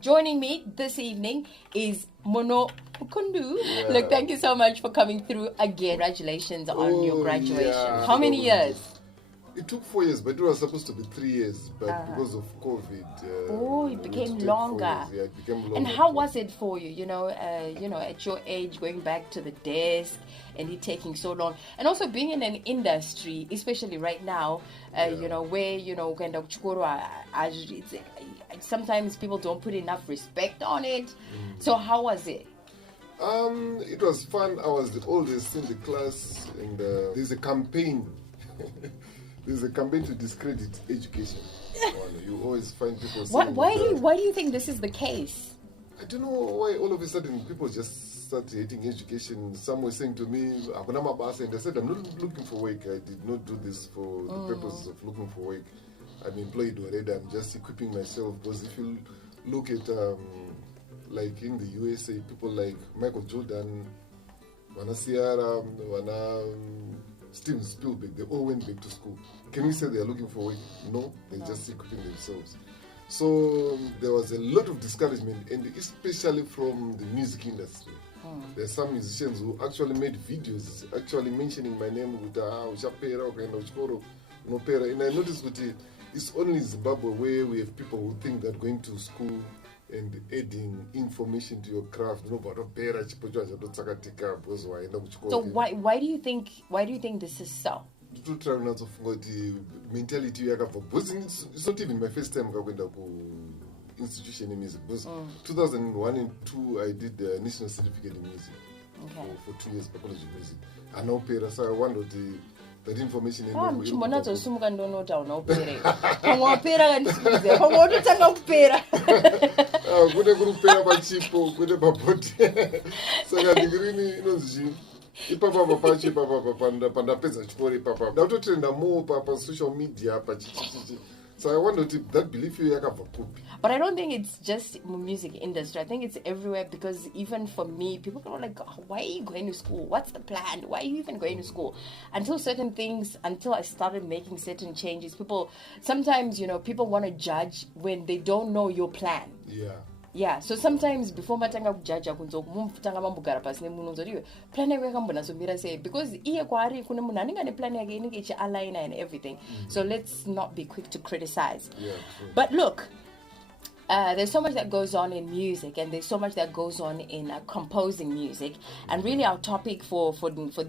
Joining me this evening is Mukundu. Yeah. Look, thank you so much for coming through again. Congratulations on your graduation. Yeah. How many years? It took 4 years, but it was supposed to be 3 years. But because of COVID, It became longer. Yeah, it became longer. And how was it for you? At your age, going back to the desk and it taking so long, and also being in an industry, especially right now, where kind of sometimes people don't put enough respect on it. So how was it? It was fun. I was the oldest in the class, and there's a campaign. There's a campaign to discredit education. You always find people saying why do you think this is the case? I don't know why all of a sudden people just start hating education. Some were saying to me, "Akuna mabasa," and I said, "I'm not looking for work. I did not do this for the purposes of looking for work. I'm employed already. I'm just equipping myself." Because if you look at like in the USA, people like Michael Jordan, Wana Ciara, Wana Steven Spielberg, they all went back to school. Can we say they're looking for work? No, they're just equipping themselves. So there was a lot of discouragement, and especially from the music industry. There are some musicians who actually made videos actually mentioning my name with Uchapera, Uchapera, and I noticed that it's only in Zimbabwe where we have people who think that going to school and adding information to your craft. So why do you think this is so? To try not to forget the mentality it's not even my first time going to institution in music. Because 2001 and 2 I did the national certificate in music for 2 years, college of music. I know Piracy, so I wondered that information in kude kurupera pachipo kude papoti saka ndirini inonzi ipapa pachi papa pandapedza chikoro ipapa ndakutotrenda more pasocial media pachichichichi. So I wonder if that belief you yakabva kupi. But I don't think it's just music industry. I think it's everywhere, because even for me, people are like, why are you going to school? What's the plan? Why are you even going to school? Until I started making certain changes, people sometimes, people want to judge when they don't know your plan. Yeah, so sometimes before matanga kujaja kunzo mumtanga mambugara pasi nemunhu nzoriwe plan yako yakambonasomira sei, because iye kwaari kune munhu anenge ane plan yake inenge ichialigna and everything. So let's not be quick to criticize. But look, there's so much that goes on in music, and there's so much that goes on in composing music. And really our topic for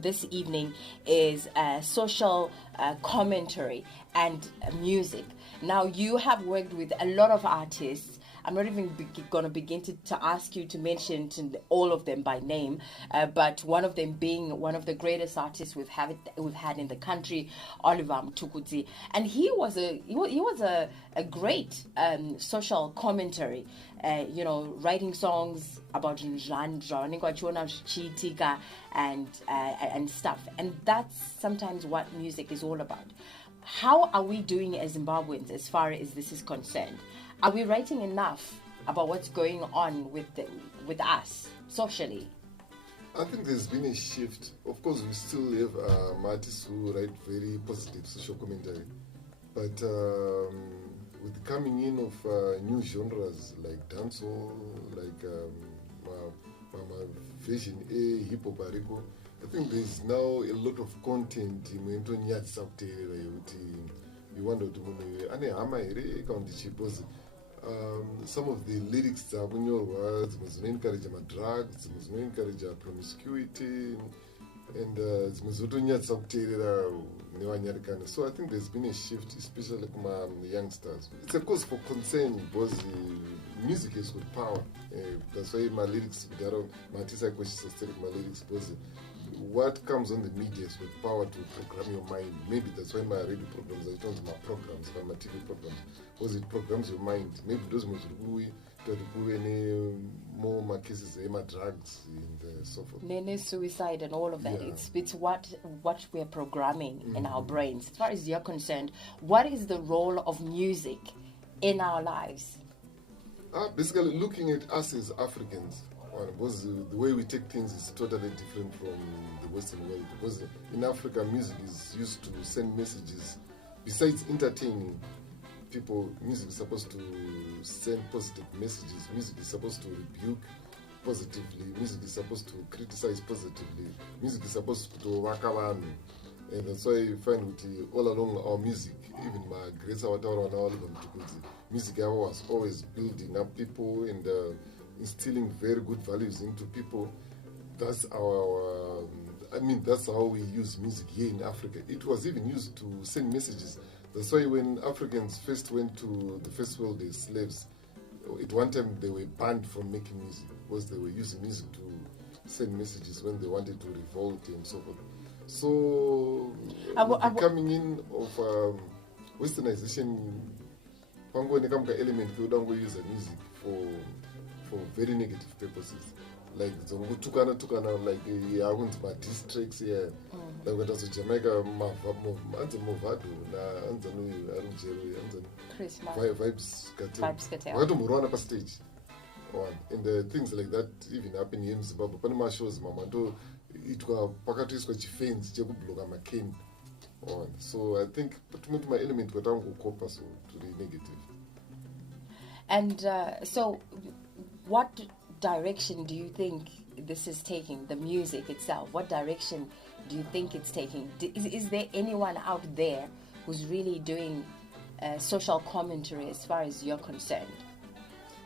this evening is social commentary and music. Now, you have worked with a lot of artists. I'm not even going to begin to ask you to mention all of them by name, but one of them being one of the greatest artists we've had in the country, Oliver Mutukudzi, and he was a great social commentary, writing songs about and stuff, and that's sometimes what music is all about. How are we doing as Zimbabweans as far as this is concerned? Are we writing enough about what's going on with us socially? I think there's been a shift. Of course, we still have artists who write very positive social commentary, but with the coming in of new genres like dancehall, like version A, hip hop, I think there's now a lot of content in you wonder some of the lyrics are when your words must encourage drugs, must encourage promiscuity, and so I think there's been a shift, especially among the youngsters. It's a cause for concern because music is with power. That's why my lyrics, my artistic my lyrics, because what comes on the media is with power to program your mind. Maybe that's why my radio programs, I don't my programs, my TV programs, because it programs your mind. Maybe those most any more cases, drugs, and so forth. Suicide and all of that. Yeah. It's what we're programming in our brains. As far as you're concerned, what is the role of music in our lives? Basically, looking at us as Africans, because the way we take things is totally different from the Western world. Because in Africa, music is used to send messages. Besides entertaining, people, music is supposed to send positive messages. Music is supposed to rebuke positively. Music is supposed to criticize positively. Music is supposed to work around. And that's why you find with all along our music, even my Grace Awatara and all of them, music was always building up people and instilling very good values into people. That's our that's how we use music here in Africa. It was even used to send messages. That's why when Africans first went to the first world as slaves, at one time they were banned from making music because they were using music to send messages when they wanted to revolt and so forth. So the coming in of westernization, element we don't use the music for very negative purposes. Like tukana like I want my districts here. Like when I was Jamaica, anza movado na anza no arujero anza Christmas vibes cartel. Watu murwana pa stage. One and the things like that even happen here in Zimbabwe. Pani ma shows mama ndo itwa pakati iswa chifenzi chekubloka makeni. One so I think put my element kwatangu kopa so to the negative. And so what direction do you think this is taking, the music itself? What direction do you think it's taking? Is there anyone out there who's really doing social commentary as far as you're concerned?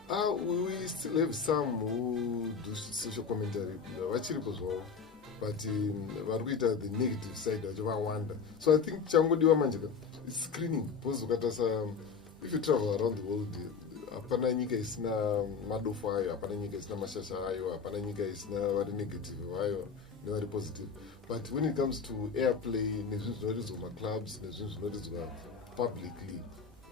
We still have some who do social commentary, as well, but the negative side, so I think is screening. If you travel around the world, hapana nyika isina madofu hayo, hapana nyika isina mashasha hayo, hapana nyika isina vari negative hayo, ne vari positive. But when it comes to airplay, nezvinhu zvinoridzwa clubs, nezvinhu zvinoridzwa publicly,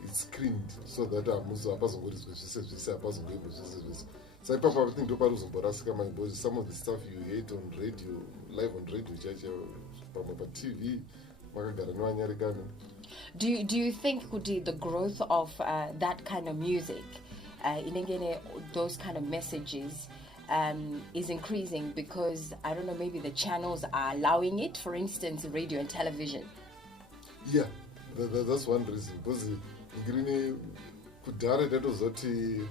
it's screened so that hamuzo hapazongoridzwa zvese hapazongoibva zvese. So I think ndoparuzomborasika because some of the stuff you hate on radio, live on radio chacho, pamwe pa TV, makagara nevanyarikana. Do you think the growth of that kind of music, those kind of messages, is increasing because, I don't know, maybe the channels are allowing it, for instance, radio and television? Yeah, that's one reason. Because kudhara tatozoti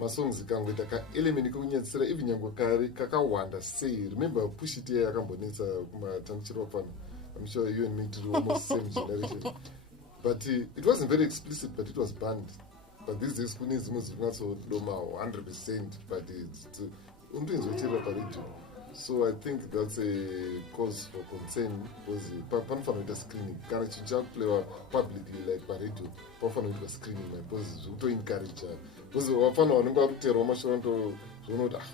masongs kangoita kaelement kokunyatsira even nyangwe kari kakawanda sei. Remember Push It yakambonetsa kumatangichirwa pano. I'm sure you and me too almost same generation. But it wasn't very explicit, but it was banned. But these days, not so 100%, but it's so I think that's a cause for concern because Panfano was screening. Can I just play publicly like radio? Panfano was screening because to encourage her. Because Panfano, I'm going to tell you,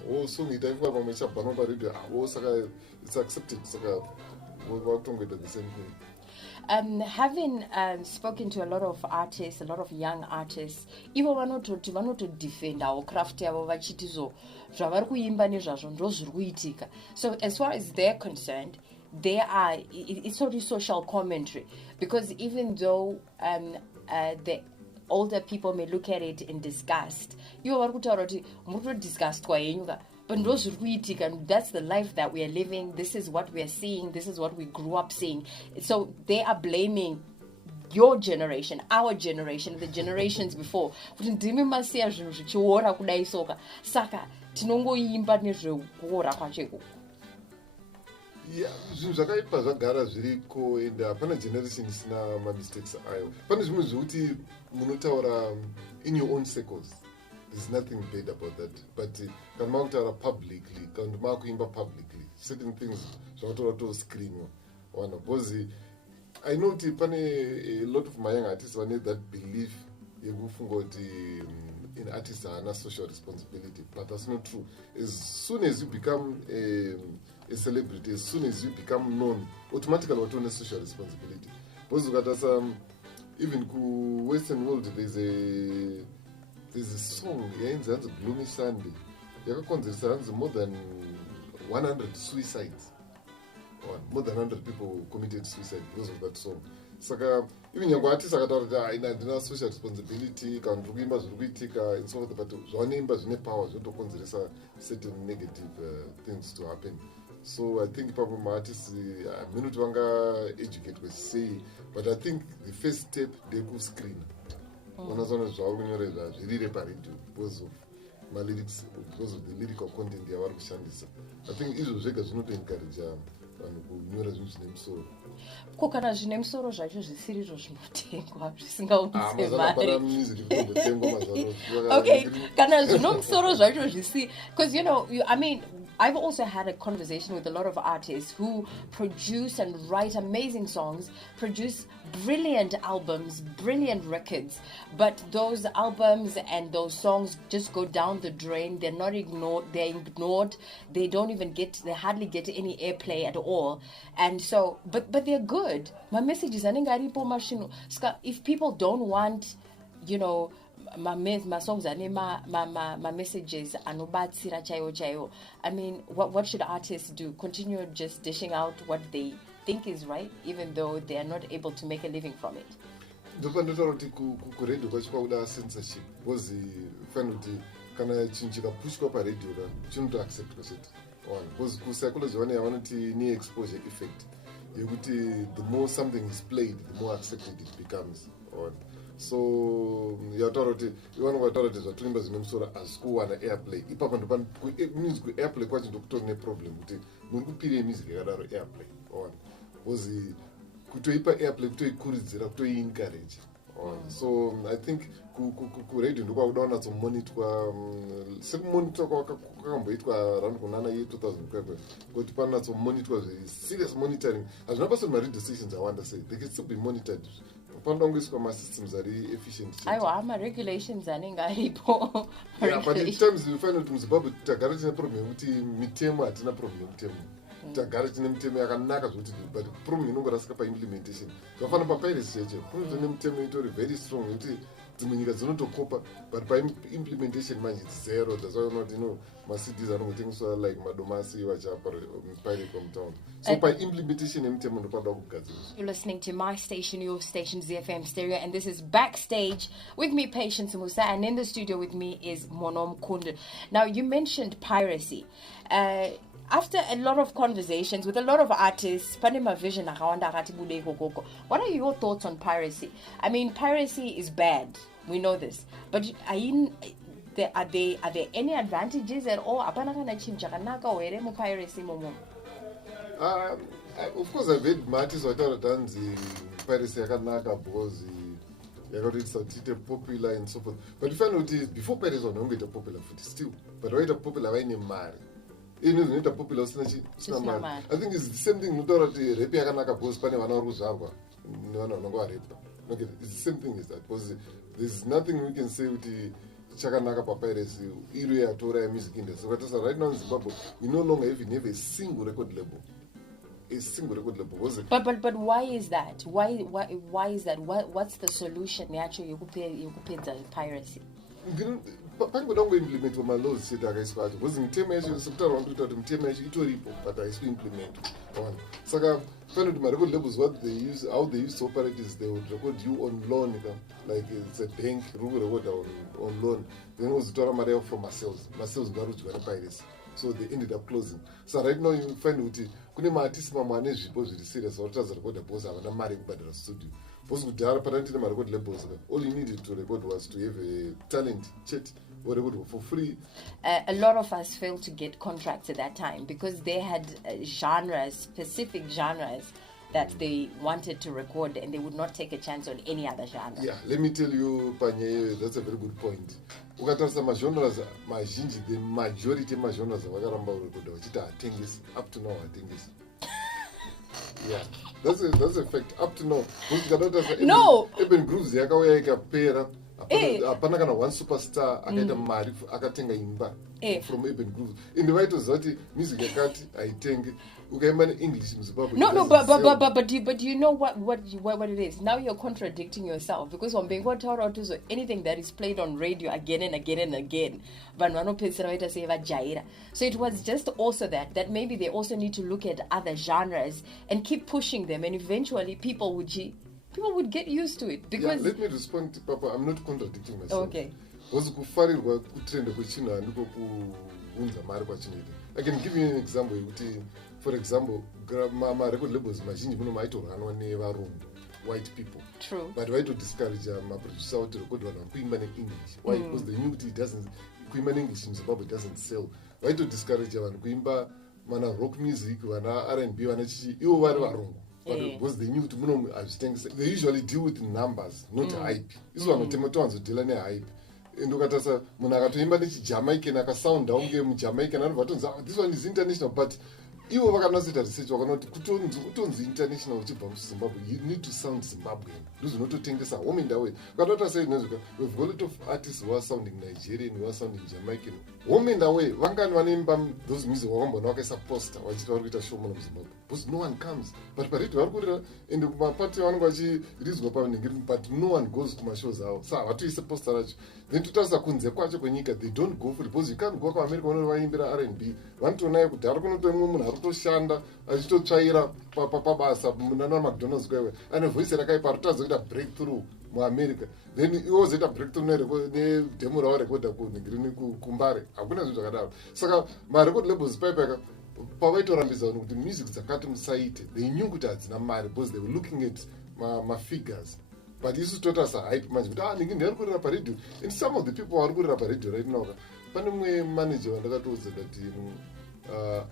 oh, so me, I'm going to ban radio. Oh, it's accepted. So we're talking about the same thing. Having spoken to a lot of artists, a lot of young artists, ivo vanoto defend our craft yavo vachitizo zvavari kuimba nezvazvo ndo zviri kuitika. So as far as they're concerned, it's sort of social commentary, because even though the older people may look at it in disgust, ivo vari kutaura kuti muri kutodisgustwa henyu ka. But that's the life that we are living. This is what we are seeing. This is what we grew up seeing. So they are blaming your generation, our generation, the generations before. Saka tinongoimba nezvekuora kwacheko. Yeah, zvinhu zvakaipa zvagara zviriko and hapana generation isina mistakes ayo. Pane zvimwe zvokuti munotaura in your own circles. There's nothing bad about that. But can mautaura publicly, can makuimba publicly, certain things zvinotora to screen one. Because I know a lot of my young artists need that belief yekufunga kuti in artists are social responsibility, but that's not true. As soon as you become a celebrity, as soon as you become known, automatically you have social responsibility. Because even in Western world, there's a song, it's Gloomy Sunday. There's more than 100 suicides. More than 100 people committed suicide because of that song. Saka even young artists are in social responsibility, can remember and so forth, but zvanemba zvine power zvotokonzeresa certain negative things to happen. So I think probably my artists minute vanga educate with say, but I think the first step they could screen. Wanazona zvauri kunyorera zvirire paredio because of my lyrics, because of the lyrical content yavari kushandisa. I think izvo zvega zvinotoencourage vanhu kunyora zvinhu zvine musoro. Ko kana zvine musoro zvacho zvisirizvo zvinotengwa zvisingaunze mari. Okay, kana zvino musoro zvacho zvisi, because I mean, I've also had a conversation with a lot of artists who produce and write amazing songs, produce brilliant albums, brilliant records, but those albums and those songs just go down the drain. They're not ignored, they're ignored, they hardly get any airplay at all. And so, but they're good. My message is, if people don't want, my songs are my messages anobatsira chaiwo. I mean, what should artists do? Continue just dishing out what they think is right, even though they are not able to make a living from it. Ndopandotaura kuti kuredio kwacho kwakuda censorship because fanira kuti kana chinhu chikapushwa paredio chinotoacceptwa chete because kupsychology vanoti ne-exposure effect yekuti the more something is played the more accepted it becomes. So yataura kuti ivanongataura kuti zvaturimba zvine musoro hazisi kuwana airplay. Ipapo music airplay kwacho ndokutori neproblem kuti muri kupire music yakadaro airplay because kutoipa airplay kutoikurudzira kutoiencourage. So I think kuredio ndokwakuda wanatsomonitwa sekumonitwa kwakamboitwa around kunana ye2000 kwekwe kuti panatsomonitwa zviri serious monitoring. Hazvina pasori maradio stations awanda sei, they can still be monitored. Pandangoiswa masystems ari efficient. Aiwa, ma-regulations anenge aripo. Yeah, but at times you find kuti muZimbabwe tagara tine problem yekuti mitemo hatina problem yemitemo. Tagara tine mitemo yakanaka zvekuti but problem inongorasika paimplementation. Zvafana papiracy cheche. Kunotone mitemo itori very strong yekuti dzimwe nyika dzinotokopa but paimplementation manje it's zero. That's why not ma-CDs anongotengeswa like madomasi vachapirate kwamtown. So by implementation yemitemo ndopada kugadzirisa. You're listening to my station, your station, ZFM Stereo, and this is Backstage with me, Patience Musa, and in the studio with me is Mukundu. Now, you mentioned piracy. After a lot of conversations with a lot of artists, what are your thoughts on piracy? I mean, piracy is bad. We know this. But are there any advantages at all? Of course, I've heard artists who done piracy yakanaka because it's popular and so forth. But if I notice, before piracy was not popular food still, but right popular in Mari. Even if popular, I think it's the same thing. Rape yakanaka because pane vana ruzhagwa, it's the same thing as that because there's nothing we can say with the chakanaka piracy. Iru yatora music industry. So right now in Zimbabwe, we no longer even have a single record label. But why is that? Why is that? What's the solution? Actually, you could the piracy. Pangoda implement my laws said akaiswa because mitemo yacho sekutaura kuti mitemo yacho itoripo but haisi implement one. Saka find my record labels what they use, how they used to operate is they would record you on loan, like it's a bank record on loan. Then it was Dora Maria from Marcel's Garuch were pirates. So they ended up closing. So right now you find uti kune maartist mamwane zvipo zviri serious otaza record boss havana mari kubhadhara studio. Because kudhara panatine marecord labels all you needed to record was to have a talent chat or record for free. A lot of us failed to get contracts at that time because they had specific genres that they wanted to record and they would not take a chance on any other genre. Yeah, let me tell you, Panye, that's a very good point. Ukatarisa genres mazhinji, the majority of genres vakaramba kurekoda vachita hatengesi up to now hatengesi. Yeah, that's a fact up to now. No. Even grooves yakauya ikapera. Hapana kana one superstar akaita mari akatenga imba from Eben Grooves. In the white zati music yakati haitengi. Ukaimba English in Zimbabwe. No, but you know what it is. Now you're contradicting yourself because on Bengo Toro so anything that is played on radio again and again and again, so it was just also that maybe they also need to look at other genres and keep pushing them, and eventually people would get used to it. Because let me respond to Papa. I'm not contradicting myself. Okay. I can give you an example. For example, my record labels mazhinji muno maitorwanwa nevarungu white people. True. But why to discourage my producer to record one in English? Why? Because they knew it doesn't. Kuimba English in Zimbabwe doesn't sell. Why to discourage one kuimba mana rock music, wana R&B, wana chichi? You were wrong. But because they knew to they usually deal with numbers, not hype. This one tomato ones deal in hype. Indukatasa munakatoimba nechiJamaican akasounda unge muJamaican anovatonza this one is international, but ivo vakanasita research vakanoti kutonzi international uchibva muZimbabwe you need to sound Zimbabwean ndozvinototengesa home ndawe ukatota sei nezvika we've got a lot of artists who are sounding Nigerian, who are sounding Jamaican. Home ndawe vangani vanemba those music wakambona wakaisa poster vachiti vari kuita show muno muZimbabwe because no one comes, but paredio vari kurira ende kumapati vanenge vachiridzwa pavanenge, but no one goes kumashows avo sa havatoise poster racho. Then totarisa kunze kwacho kwenyika they don't go for it because you can't go kuAmerica vanoti vaimbira R&B vanotonaye kuti ari kunotoimwe munhu ari kutoshanda achitotsvaira pabasa munana McDonald's kwaiwe ane voice rakaipa ari kutaridza kuita breakthrough muAmerica, then iwo zoita breakthrough nedemo ravo rekodha kunhingirini kumbare hakuna zvinhu zvakadaro. Saka marecord labels paipaka pavaitorambidza vanhu kuti music dzakati musaite they knew kuti hadzina mari because they were looking at mafigures. But isu totarisa hype manje kuti ningi ndiri kurira paredio, and some of the people vari kurira paredio right now pane mumwe manager wandakatoudza kuti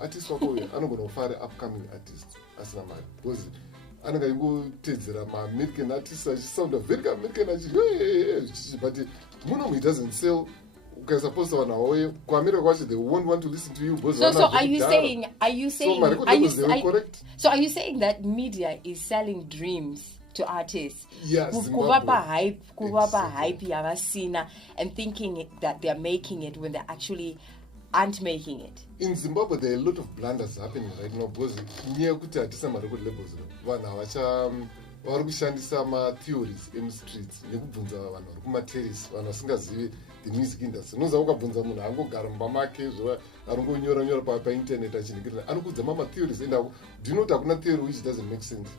artist wako uyu anogona kufara upcoming artist asina mari because anenge ingotedzera maamerican artist achisounda very american achi but munomu it doesn't sell. Ukaisa poster vanawauye kuAmerica kwacho they won't want to listen to you because so are you saying so are you saying that media is selling dreams to artists? Yes, kuvapa hype yavasina and thinking that they are making it when they actually aren't making it. In Zimbabwe there are a lot of blunders happening right now because near kuti hatisa marecord labels vanhu havacha vari kushandisa matheories emustreets nekubvunza vanhu vari kumaterrace vanhu vasingazivi the music industry. Unoza ukabvunza munhu angogara mumba make arongonyora painternet achiningirira anokudza matheories and do you know kuti hakuna theory which doesn't make sense.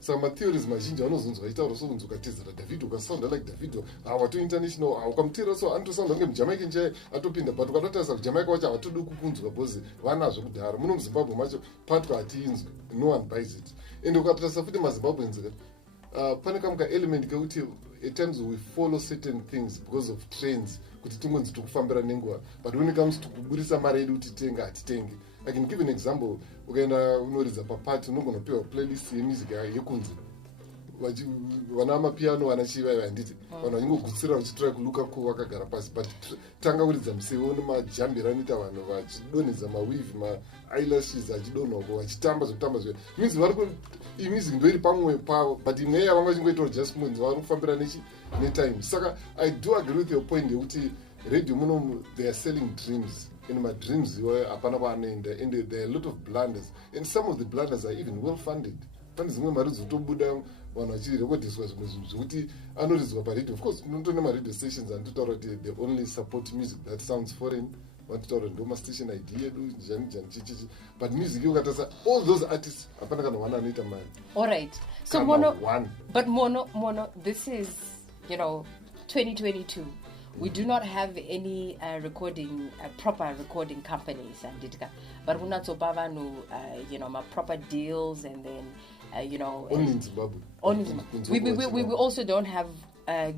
Saka matheories mazhinji anozonzwa achitaura sokunzi ukatedzera Davido ukasounda like Davido havato international ukamuteerera so anotosounda kunge muJamaican chaiye atopinda, but ukatotarisa kuJamaica wacho havatodi kukunzwa because vanazvo kudhara. Muno muZimbabwe macho patwa hatiinzwi, no one buys it. And ukatotarisa futi maZimbabweans pane kamwe element kekuti at times we follow certain things because of trends kuti tingonzi tikufambira nenguva, but when it comes to kuburisa mari yedu kuti tenge hatitenge. I can give an example. Ukaenda unoridza papati unogona kupiwa playlist yemusic yekunze vana mapiano vanachivaiva handiti vanhu vachingogutsira vachitrai kuluka ko vakagara pasi, but tanga kuridza museve nemajambira anoita vanhu vachidonhedza maweave maeyelashes achidonhako vachitamba zvekutamba zve music vari imusic ndo iri pamwoyo pavo, but imwe yavanga vachingoitawo just vari kufambira netime. Saka I do agree with your point yekuti radio muno they are selling dreams. In my dreams hapana kwaanoenda, and there are a lot of blunders, and some of the blunders are even well funded. Pane dzimwe mari dzotobuda vanhu vachirekodeswa zvimwe zvinhu zvekuti anoridzwa paradio. Of course unotone maradio stations anototaura kuti they only support music that sounds foreign, vanototaura ndo mastation ID yedu njani chichichi, but music ukatarisa all those artists hapana kana one anoita mari. All right, so Mono, this is 2022. We do not have any proper recording companies, but we're not so my proper deals, and then only in Zimbabwe. We also don't have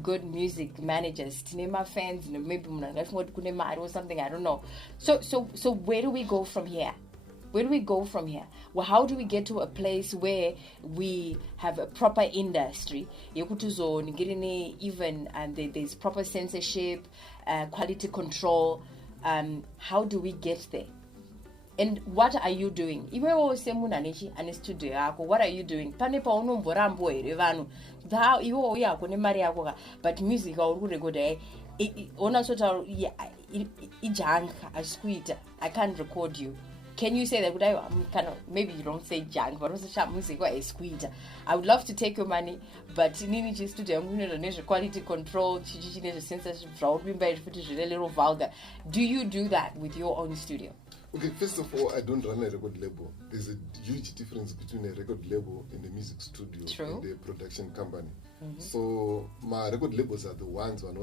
good music managers. Tinema fans, maybe or something. I don't know. So where do we go from here? Well, how do we get to a place where we have a proper industry? Even and there's proper censorship, quality control. How do we get there? And what are you doing? What are you doing? But music I can't record you. Can you say that? I'm kind of, maybe you don't say junk, but also music or a squeeze. I would love to take your money, but you need just to do quality control, censorship, little vulgar. Do you do that with your own studio? Okay, first of all, I don't run a record label. There's a huge difference between a record label and a music studio. True. And a production company. So my record labels are the ones who are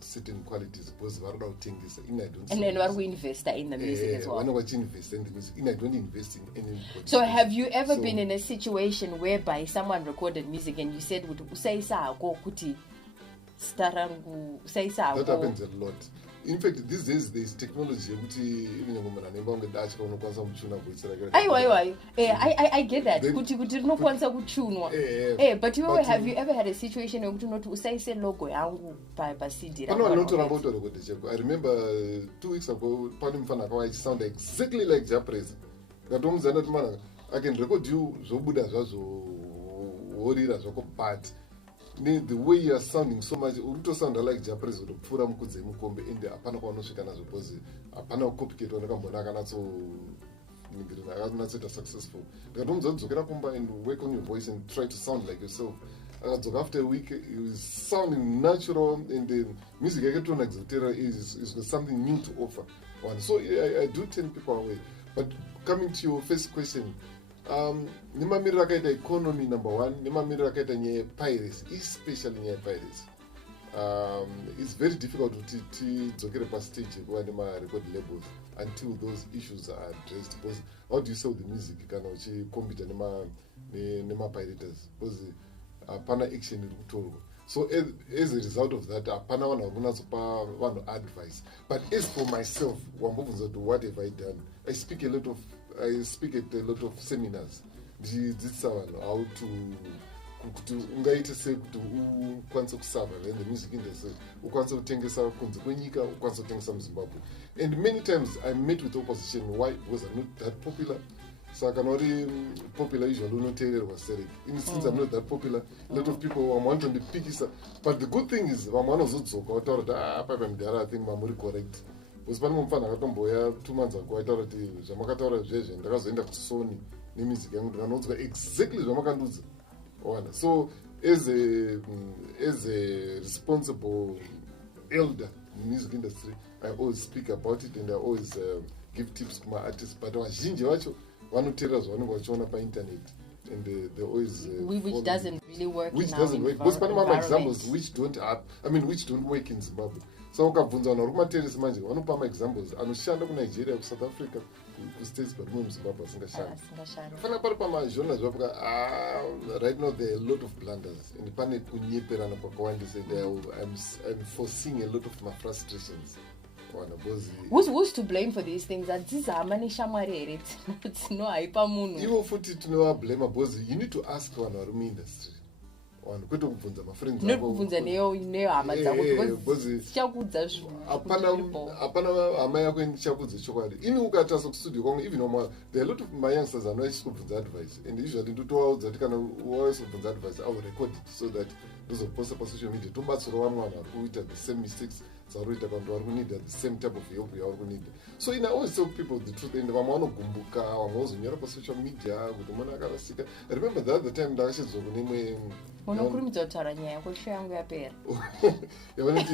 certain qualities because varoda kutengesa in I don't. And then what we invest in the music as well. When I invest in the music, in I don't invest in any. So have you ever been in a situation whereby someone recorded music and you said say go kuti starangu say that happens a lot. In fact, these days there's technology. I get that. But have you ever had a situation where say logo yangu by CD? I remember 2 weeks ago, it sounded exactly like Japanese. I can record you but the way you are sounding so much, you sound like Japanese. Pura mukudze mukombe ende apana kwanosvika nazvo because apana copycat wanakambona kana so not successful. Ndikatomudzokera kumba and work on your voice and try to sound like yourself. After a week, it was sounding natural, and the music is something new to offer. So I do turn people away. But coming to your first question, nimamira kaita economy number one, nimamira kaita nye piracy, especially nye piracy. It's very difficult to dzokere pa stage kuva nema record labels until those issues are addressed. Because how do you sell the music kana uchicompete nema pirates? Because apana action iri kutorwa. So as a result of that, apana vanhu vakunatsopa vanhu advice. But as for myself, wambobvunza kuti what have I done? I speak at a lot of seminars. Ndidzidzisa vanhu how to kuti ungaite sei kuti ukwanise kusurvive in the music industry, ukwanise kutengesa kunze kwenyika, ukwanise kutengesa muZimbabwe. And many times I met with opposition. Why? Because I'm not that popular. So I can already popular usually not tell you what's saying. Since I'm not that popular, a lot of people want to be picky. But the good thing is, I'm one of those who I think I'm correct. Because when I'm 2 months ago, I thought that Sony music exactly so as a responsible elder in the music industry, I always speak about it and I always give tips to my artists. But one tell us one on internet and they always which doesn't really work. Which doesn't work. Because one of my examples which don't work in Zimbabwe. So ukabvunza vanhu varikumateresi manje vanopa maexamples anoshanda kuNigeria, kuSouth Africa, kustates but muZimbabwe asingashandi. Fanira pari pamazhona zvapuka right now there are a lot of blunders and pane kunyeperana kwakawandisa and I'm foreseeing a lot of my frustrations. Who's to blame for these things? It's no haipa munhu. Ivo futi tinovablame because you need to ask vanhu vari muindustry. Kwete kubvunza mafriends nekubvunza nehama dzako hapana hama yako ndichakudza chokwadi. Ini ukataso kustudio kwangu even there are a lot of my youngsters anoichikubvunza advice and usually ndotovaudza kuti kana wawese kubvunza advice I will record it so that ndozoposta pasocial media tobatsira vamwe vanhu vari kuita the same mistakes dzauri vanhu vari kunida the same type of help yavari kunida. So I always tell people the truth and vamwe vanogumbuka vamwe vozonyora pasocial media kuti mwana akarasika. I remember the other time ndakashedzwa kunemwe unokurumidza kutaura nyaya yako show yangu yapera yavanoti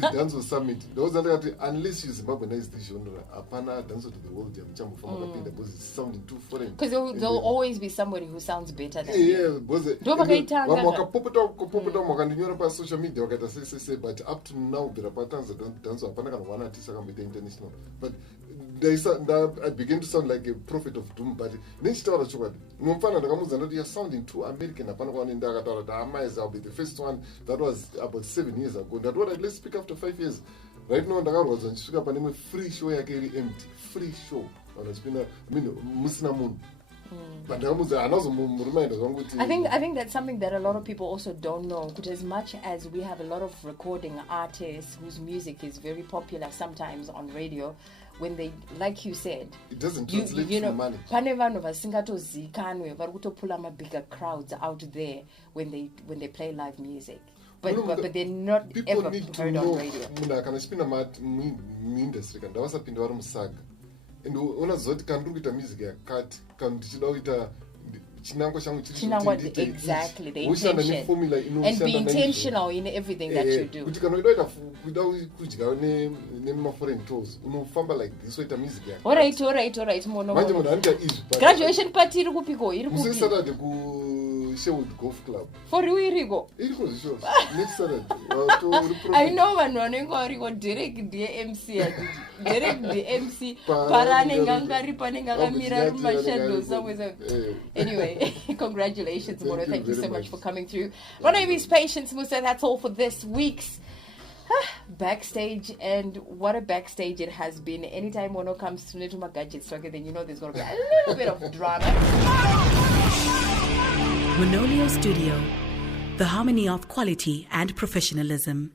dance summit ndauza ndakati unless you Zimbabweanize this genre hapana dance to the world yamuchambofamba kapinda because it's sounding too foreign, because there'll always be somebody who sounds better than you. Vamwe wakapopota wakandinyora pasocial media wakaita sei but up to now bvira patanza dance hapana kana one artist akamboita international. But I began to sound like a prophet of doom, but nechitaura chokwadi mumfana ndakamudza ndoti you're sounding too American hapana kwaanenda akataura kuti amais I'll be the first one. That was about 7 years ago. That what let's speak after 5 years. Right now ndakarwadza ndichisvika pane imwe free show yake iri empty, free show vanachipinda musina munhu. But I think that's something that a lot of people also don't know. Because as much as we have a lot of recording artists whose music is very popular sometimes on radio, when they, like you said, it doesn't translate to money. Pane vanhu vasingatozvikanwe vari kutopula bigger crowds out there when they play live music. But they're not ever heard on radio. Munhu kana chipinda muindustry kana ndavasapinda vari musaga. And unazoti kana ndiri kuita music yakati kana ndichida kuita chinangwa changu chiri exactly the intention and be intentional in everything that you do. Kuti kana unoita kudya nemaforeign tours unofamba like this woita music yako. Alright mono. Manje munhu anoita izvi. Graduation party iri kupiko iri kupi. Musi Saturday Sherwood Golf Club. For Ruirigo. It was sure. Next Saturday. I know one running or Derek DMC. Derek DMC. Paranengangari Panengamira Mashado somewhere. Anyway, congratulations, Mono. Thank you so much for coming through. My name is Patience Musa. That's all for this week's backstage, and what a backstage it has been. Anytime Mono comes to Netuma Gadgets, then you know there's going to be a little bit of drama. Manolio Studio, the harmony of quality and professionalism.